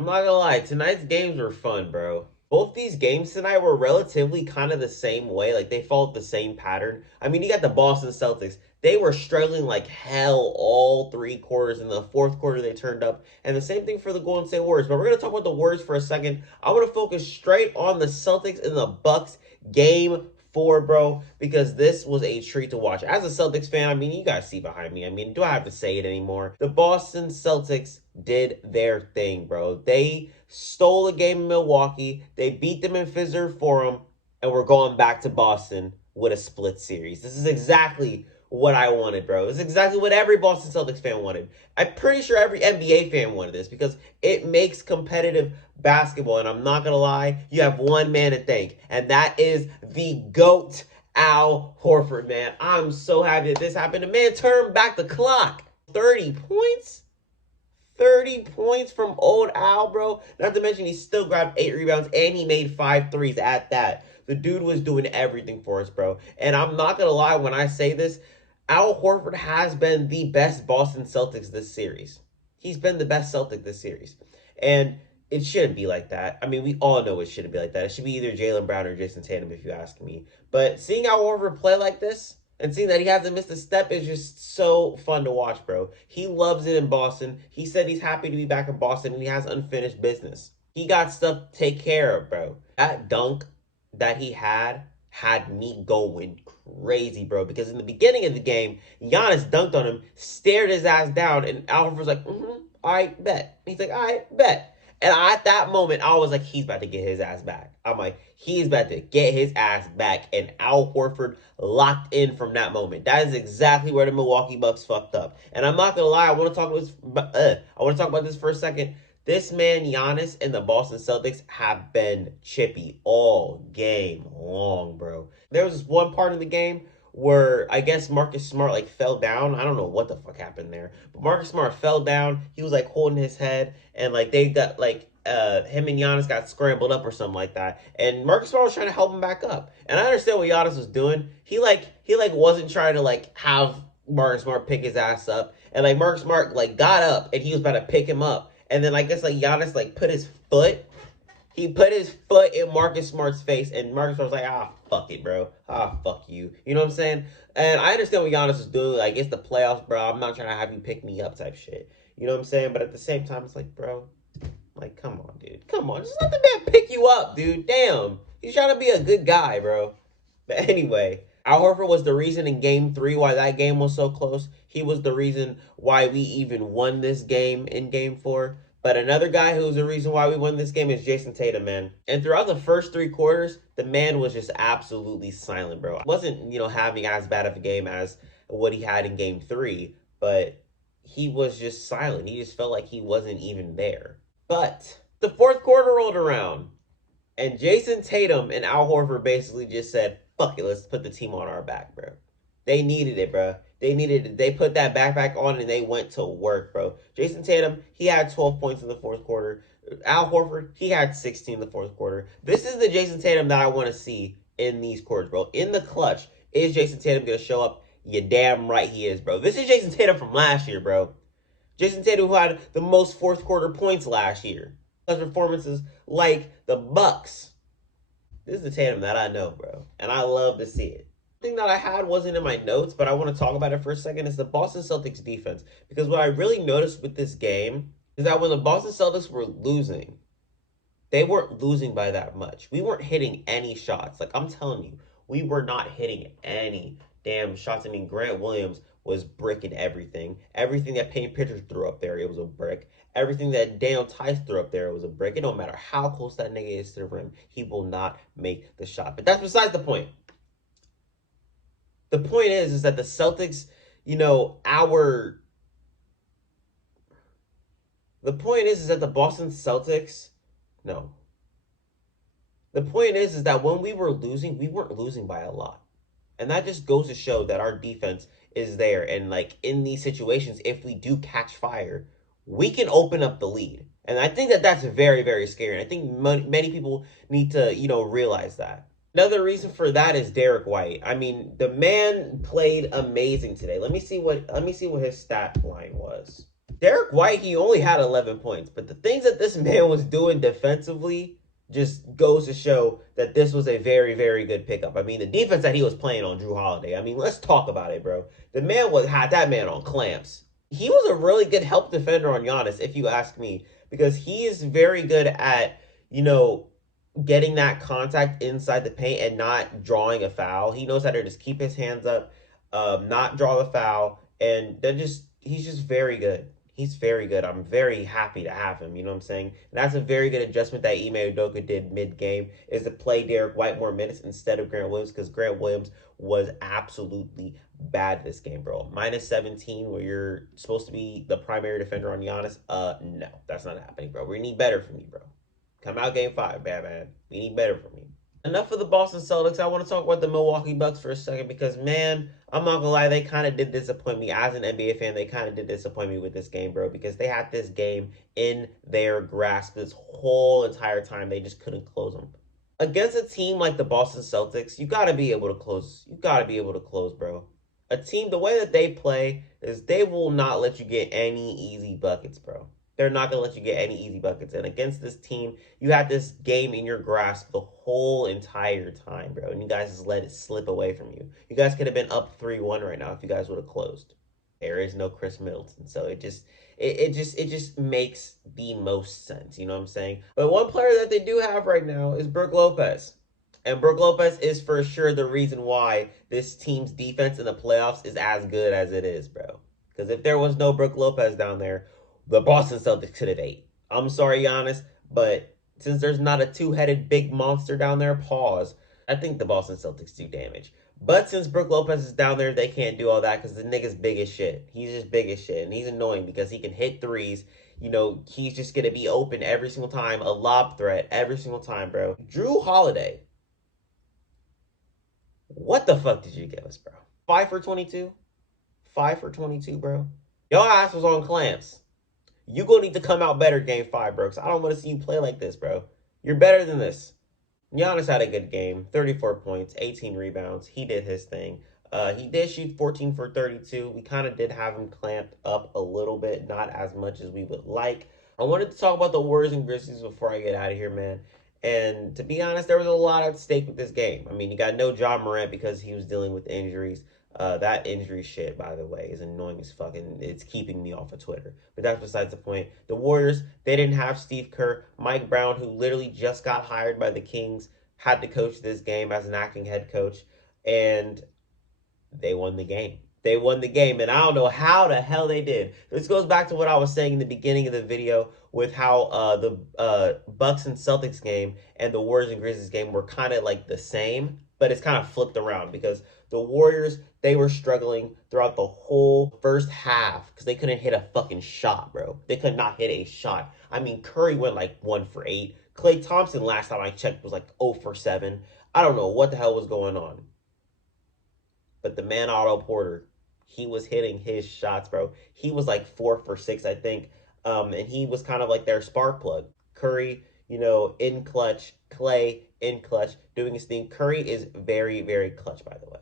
I'm not gonna lie, tonight's games were fun, bro. Both these games tonight were relatively kind of the same way. Like, they followed the same pattern. I mean, you got the Boston Celtics. They were struggling like hell all 3 quarters. In the fourth quarter, they turned up. And the same thing for the Golden State Warriors. But we're going to talk about the Warriors for a second. I want to focus straight on the Celtics and the Bucks game 4, bro, because this was a treat to watch. As a Celtics fan, I mean, you guys see behind me. I mean, do I have to say it anymore? The Boston Celtics did their thing, bro. They stole a game in Milwaukee. They beat them in Fizzer Forum, and we're going back to Boston with a split series. This is exactly what I wanted, bro. This is exactly what every Boston Celtics fan wanted. I'm pretty sure every NBA fan wanted this because it makes competitive basketball. And I'm not going to lie, you have one man to thank, and that is the GOAT, Al Horford, man. I'm so happy that this happened. The man turned back the clock. 30 points? 30 points from old Al, bro. Not to mention he still grabbed 8 rebounds and he made 5 threes at that. The dude was doing everything for us, bro. And I'm not going to lie when I say this, Al Horford has been the best Boston Celtics this series. He's been the best Celtic this series. And it shouldn't be like that. I mean, we all know it shouldn't be like that. It should be either Jaylen Brown or Jason Tatum, if you ask me. But seeing Al Horford play like this, and seeing that he hasn't missed a step is just so fun to watch, bro. He loves it in Boston. He said he's happy to be back in Boston, and he has unfinished business. He got stuff to take care of, bro. That dunk that he had me going crazy, bro. Because in the beginning of the game, Giannis dunked on him, stared his ass down, and Al Horford's like, all right, bet. He's like, all right, bet. And at that moment, I was like, he's about to get his ass back. I'm like, he's about to get his ass back. And Al Horford locked in from that moment. That is exactly where the Milwaukee Bucks fucked up. And I'm not gonna lie, I want to talk about this for a second. This man, Giannis, and the Boston Celtics have been chippy all game long, bro. There was one part of the game where I guess Marcus Smart like fell down. I don't know what the fuck happened there, but Marcus Smart fell down. He was like holding his head, and like they got like him and Giannis got scrambled up or something like that. And Marcus Smart was trying to help him back up. And I understand what Giannis was doing. He wasn't trying to like have Marcus Smart pick his ass up, and like Marcus Smart like got up and he was about to pick him up, and then I guess like Giannis like put his foot. He put his foot in Marcus Smart's face, and Marcus Smart was like, fuck it, bro. Fuck you. You know what I'm saying? And I understand what Giannis is doing. Like, it's the playoffs, bro. I'm not trying to have you pick me up type shit. You know what I'm saying? But at the same time, it's like, bro, like, come on, dude. Come on. Just let the man pick you up, dude. Damn. He's trying to be a good guy, bro. But anyway, Al Horford was the reason in game 3 why that game was so close. He was the reason why we even won this game in game 4. But another guy who's the reason why we won this game is Jason Tatum, man. And throughout the first 3 quarters, the man was just absolutely silent, bro. Wasn't, having as bad of a game as what he had in game 3, but he was just silent. He just felt like he wasn't even there. But the fourth quarter rolled around, and Jason Tatum and Al Horford basically just said, fuck it, let's put the team on our back, bro. They needed it, bro. They needed it. They put that backpack on and they went to work, bro. Jason Tatum, he had 12 points in the fourth quarter. Al Horford, he had 16 in the fourth quarter. This is the Jason Tatum that I want to see in these quarters, bro. In the clutch, is Jason Tatum going to show up? You're damn right he is, bro. This is Jason Tatum from last year, bro. Jason Tatum, who had the most fourth quarter points last year. Performances like the Bucks. This is the Tatum that I know, bro. And I love to see it. Thing that I had wasn't in my notes, but I want to talk about it for a second, is the Boston Celtics defense. Because what I really noticed with this game is that when the Boston Celtics were losing, they weren't losing by that much. We weren't hitting any shots. Like, I'm telling you, we were not hitting any damn shots. I mean, Grant Williams was bricking everything. Everything that Payne Pritchard threw up there, it was a brick. Everything that Daniel Tice threw up there, it was a brick. It don't matter how close that nigga is to the rim, he will not make the shot. But that's besides the point. The point is that the Celtics, the point is that the Boston Celtics, no. The point is that when we were losing, we weren't losing by a lot. And that just goes to show that our defense is there. And like in these situations, if we do catch fire, we can open up the lead. And I think that that's very, very scary. And I think many people need to, realize that. Another reason for that is Derek White. I mean, the man played amazing today. Let me see what his stat line was. Derek White, he only had 11 points, but the things that this man was doing defensively just goes to show that this was a very, very good pickup. I mean, the defense that he was playing on Drew Holiday, I mean, let's talk about it, bro. The man had that man on clamps. He was a really good help defender on Giannis, if you ask me, because he is very good at, you know, getting that contact inside the paint and not drawing a foul. He knows how to just keep his hands up, not draw the foul, and then he's just very good. He's very good. I'm very happy to have him. You know what I'm saying? And that's a very good adjustment that Ime Udoka did mid-game, is to play Derek White more minutes instead of Grant Williams, because Grant Williams was absolutely bad this game, bro. Minus 17, where you're supposed to be the primary defender on Giannis. No, that's not happening, bro. We need better from you, bro. Come out game 5, bad man. We need better from you. Enough of the Boston Celtics. I want to talk about the Milwaukee Bucks for a second because, man, I'm not gonna lie, they kind of did disappoint me. As an NBA fan, they kind of did disappoint me with this game, bro, because they had this game in their grasp this whole entire time. They just couldn't close them. Against a team like the Boston Celtics, you gotta be able to close. You gotta be able to close, bro. A team, the way that they play is they will not let you get any easy buckets, bro. They're not going to let you get any easy buckets. And against this team, you had this game in your grasp the whole entire time, bro. And you guys just let it slip away from you. You guys could have been up 3-1 right now if you guys would have closed. There is no Chris Middleton. So it just makes the most sense. You know what I'm saying? But one player that they do have right now is Brook Lopez. And Brook Lopez is for sure the reason why this team's defense in the playoffs is as good as it is, bro. Because if there was no Brook Lopez down there, the Boston Celtics could have ate. I'm sorry, Giannis, but since there's not a two-headed big monster down there, pause. I think the Boston Celtics do damage. But since Brook Lopez is down there, they can't do all that because the nigga's big as shit. He's just big as shit, and he's annoying because he can hit threes. You know, he's just going to be open every single time, a lob threat every single time, bro. Drew Holiday. What the fuck did you give us, bro? 5 for 22? 5 for 22, bro? Your ass was on clamps. You gonna need to come out better game 5, bro, because I don't want to see you play like this, bro. You're better than this. Giannis had a good game. 34 points, 18 rebounds. He did his thing. He did shoot 14 for 32. We kind of did have him clamped up a little bit, not as much as we would like. I wanted to talk about the Warriors and Grizzlies before I get out of here, man. And to be honest, there was a lot at stake with this game. I mean, you got no John Morant because he was dealing with injuries. That injury shit, by the way, is annoying as fuck, and it's keeping me off of Twitter. But that's besides the point. The Warriors, they didn't have Steve Kerr. Mike Brown, who literally just got hired by the Kings, had to coach this game as an acting head coach, and they won the game. They won the game, and I don't know how the hell they did. This goes back to what I was saying in the beginning of the video with how the Bucks and Celtics game and the Warriors and Grizzlies game were kind of like the same, but it's kind of flipped around because the Warriors, they were struggling throughout the whole first half because they couldn't hit a fucking shot, bro. They could not hit a shot. I mean, Curry went like 1 for 8. Klay Thompson, last time I checked, was like 0 for 7. I don't know what the hell was going on. But the man Otto Porter, he was hitting his shots, bro. He was like 4 for 6, I think. And he was kind of like their spark plug. Curry, you know, in clutch. Klay in clutch, doing his thing. Curry is very, very clutch, by the way.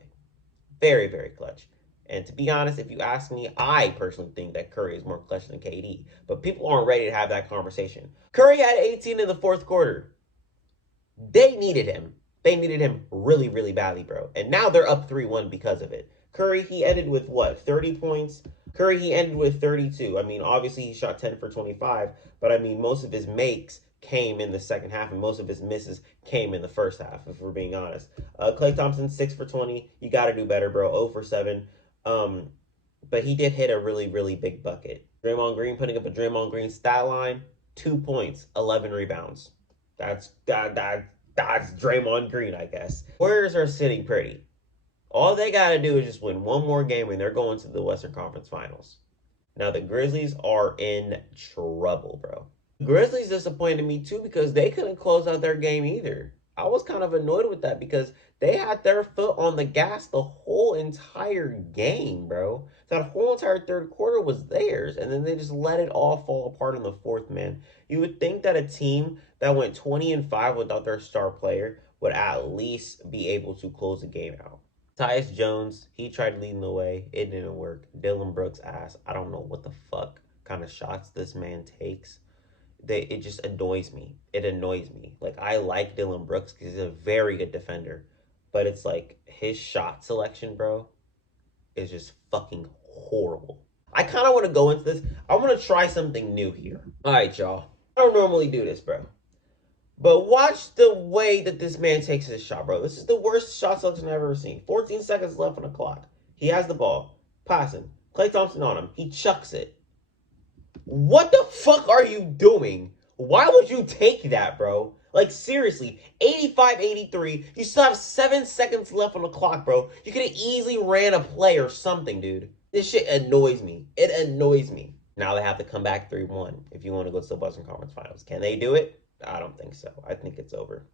Very, very clutch. And to be honest, if you ask me, I personally think that Curry is more clutch than KD. But people aren't ready to have that conversation. Curry had 18 in the fourth quarter. They needed him. They needed him really, really badly, bro. And now they're up 3-1 because of it. Curry, he ended with what? 30 points? Curry, he ended with 32. I mean, obviously he shot 10 for 25. But I mean, most of his makes came in the second half, and most of his misses came in the first half, if we're being honest. Klay Thompson, 6 for 20. You got to do better, bro. 0 for 7. But he did hit a really, really big bucket. Draymond Green putting up a Draymond Green stat line. 2 points, 11 rebounds. That's Draymond Green, I guess. Warriors are sitting pretty. All they got to do is just win one more game, and they're going to the Western Conference Finals. Now, the Grizzlies are in trouble, bro. Grizzlies disappointed me too because they couldn't close out their game either. I was kind of annoyed with that because they had their foot on the gas the whole entire game, bro. That whole entire third quarter was theirs, and then they just let it all fall apart in the fourth, man. You would think that a team that went 20-5 without their star player would at least be able to close the game out. Tyus Jones, he tried leading the way. It didn't work. Dylan Brooks' ass, I don't know what the fuck kind of shots this man takes, it just annoys me. It annoys me. Like, I like Dylan Brooks because he's a very good defender, but it's like his shot selection, bro, is just fucking horrible. I kind of want to go into this. I want to try something new here. All right, y'all. I don't normally do this, bro. But watch the way that this man takes his shot, bro. This is the worst shot selection I've ever seen. 14 seconds left on the clock. He has the ball. Passing. Klay Thompson on him. He chucks it. What the fuck are you doing? Why would you take that, bro? Like, seriously. 85-83. You still have 7 seconds left on the clock, bro. You could have easily ran a play or something, dude. This shit annoys me. It annoys me. Now they have to come back 3-1 if you want to go to the Western Conference Finals. Can they do it? I don't think so. I think it's over.